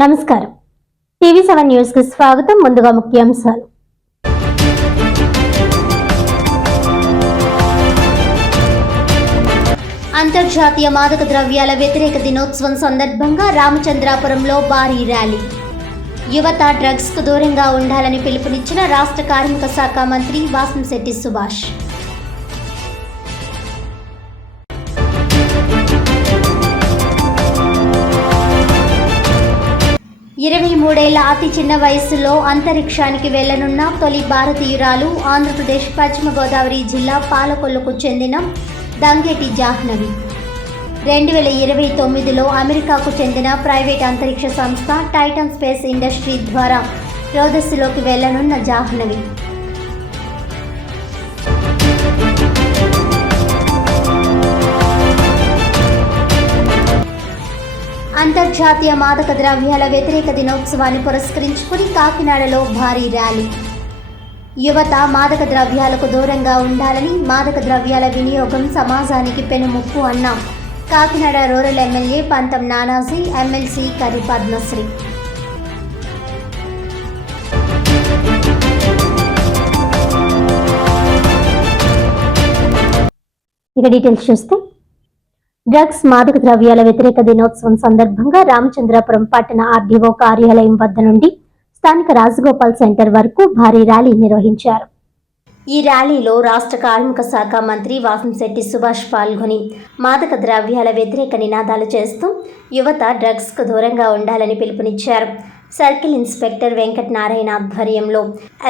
నమస్కారం. టీవీ7 న్యూస్ కి స్వాగతం. ముందుగా ముఖ్యాంశాలు. అంతర్జాతీయ మాదక ద్రవ్యాల వ్యతిరేక దినోత్సవం సందర్భంగా రామచంద్రాపురంలో భారీ ర్యాలీ. యువత డ్రగ్స్ కు దూరంగా ఉండాలని పిలుపునిచ్చిన రాష్ట్ర కార్మిక శాఖ మంత్రి వాసంశెట్టి సుభాష్. 23 ఏళ్ల అతి చిన్న వయసులో అంతరిక్షానికి వెళ్లనున్న తొలి భారతీయురాలు ఆంధ్రప్రదేశ్ పశ్చిమ గోదావరి జిల్లా పాలకొల్లుకు చెందిన దంగేటి జాహ్నవి. 2029లో అమెరికాకు చెందిన ప్రైవేట్ అంతరిక్ష సంస్థ టైటన్ స్పేస్ ఇండస్ట్రీ ద్వారా రోదస్సులోకి వెళ్లనున్న జాహ్నవి అంతర్జాతీయ మాదక ద్రవ్యాల వ్యతిరేక దినోత్సవాన్ని పురస్కరించుకుని కాకినాడలో భారీ ర్యాలీ. యువత మాదక ద్రవ్యాలకు దూరంగా ఉండాలని, మాదక ద్రవ్యాల వినియోగం సమాజానికి పెనుముప్పు అన్న కాకినాడ రూరల్ ఎమ్మెల్యే పంతం నానాజీ, ఎమ్మెల్సీ కరి పద్మశ్రీ. ఇక డీటెయిల్స్ చూస్తే, డ్రగ్స్ మాదక ద్రవ్యాల వ్యతిరేక దినోత్సవం సందర్భంగా రామచంద్రాపురం పట్టణ ఆర్డీఓ కార్యాలయం వద్ద నుండి స్థానిక రాజగోపాల్ సెంటర్ వరకు భారీ ర్యాలీ నిర్వహించారు. ఈ ర్యాలీలో రాష్ట్ర కార్మిక శాఖ మంత్రి వాసంశెట్టి సుభాష్ పాల్గొని మాదక ద్రవ్యాల వ్యతిరేక నినాదాలు చేస్తూ యువత డ్రగ్స్ కు దూరంగా ఉండాలని పిలుపునిచ్చారు. సర్కిల్ ఇన్స్పెక్టర్ వెంకట నారాయణ ఆధ్వర్యంలో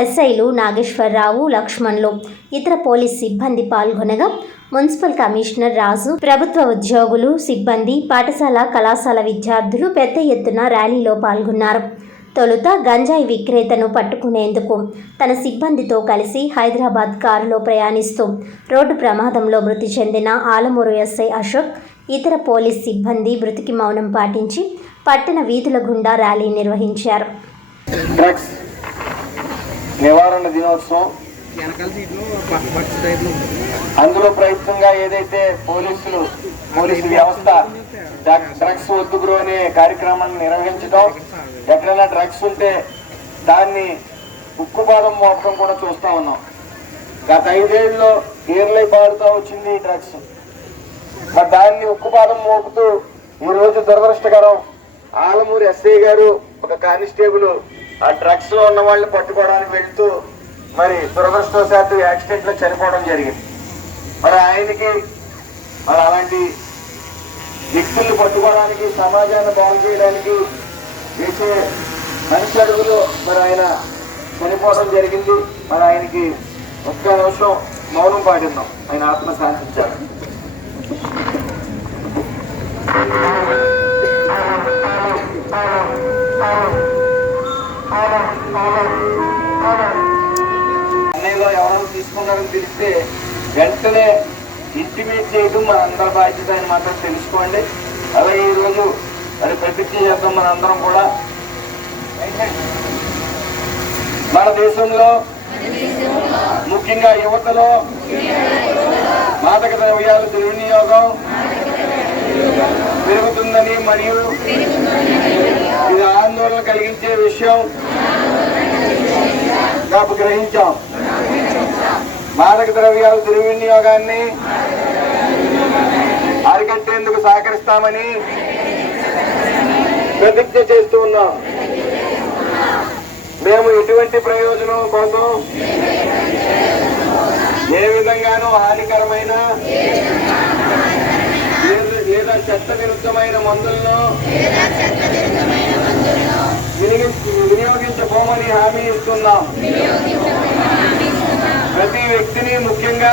ఎస్ఐలు నాగేశ్వరరావు, లక్ష్మణ్లు, ఇతర పోలీస్ సిబ్బంది పాల్గొనగా మున్సిపల్ కమిషనర్ రాజు, ప్రభుత్వ ఉద్యోగులు, సిబ్బంది, పాఠశాల కళాశాల విద్యార్థులు పెద్ద ఎత్తున ర్యాలీలో పాల్గొన్నారు. తొలుత గంజాయి విక్రేతను పట్టుకునేందుకు తన సిబ్బందితో కలిసి హైదరాబాద్ కారులో ప్రయాణిస్తూ రోడ్డు ప్రమాదంలో మృతి చెందిన ఆలమూరు ఎస్ఐ అశోక్, ఇతర పోలీస్ సిబ్బంది మృతికి మౌనం పాటించి పట్టణ వీధుల గుండా ర్యాలీ నిర్వహించారు. డ్రగ్స్ నివారణ దినోత్సవం అందులో ప్రయత్నంగా ఏదైతే పోలీసు వ్యవస్థ డ్రగ్స్ వద్దు బ్రో అనే కార్యక్రమాన్ని నిర్వహించడం, ఎక్కడైనా డ్రగ్స్ ఉంటే దాన్ని ఉక్కుపాదం మోపడం కూడా చూస్తూ ఉన్నాం. గత 5 ఏళ్ళలో ఏర్లై పారుతూ వచ్చింది ఈ డ్రగ్స్. మరి దాన్ని ఉక్కుపాదం మోపుతూ ఈరోజు దురదృష్టకరం, ఆలమూరు ఎస్ఐ గారు ఒక కానిస్టేబుల్ ఆ డ్రగ్స్ లో ఉన్న వాళ్ళని పట్టుకోవడానికి వెళ్తూ మరి దురదృష్టవశాత్తు యాక్సిడెంట్ లో చనిపోవడం జరిగింది. మరి ఆయనకి మరి అలాంటి వ్యక్తుల్ని పట్టుకోవడానికి, సమాజాన్ని బాగు చేయడానికి వేసే మనిషి అడుగులో మరి ఆయన చనిపోవడం జరిగింది. మరి ఆయనకి ఒక్క నిమిషం మౌనం పాటిద్దాం, ఆయన ఆత్మ శాంతించాలి. అన్నయ్యలో ఎవరైనా తీసుకున్నారని తెలిస్తే వెంటనే ఇంటిమేట్ చేయడం మన అందరి బాధ్యత అని మాత్రం తెలుసుకోండి. అలాగే ఈరోజు మరి ప్రతిజ్ఞ చేద్దాం మన అందరం కూడా. మన దేశంలో ముఖ్యంగా యువతలో మాదక ద్రవ్యాల దుర్వినియోగం పెరుగుతుందని మరియు ఇది ఆందోళన కలిగించే విషయం గ్రహించాం. మాదక ద్రవ్యాల దుర్వినియోగాన్ని అరికట్టేందుకు సహకరిస్తామని ప్రతిజ్ఞ చేస్తూ ఉన్నాం. మేము ఎటువంటి ప్రయోజనం కోసం ఏ విధంగానూ హానికరమైన లేదా చట్ట విరుద్ధమైన మందులను వినియోగించబోమని హామీ ఇస్తున్నాం. ప్రతి వ్యక్తిని, ముఖ్యంగా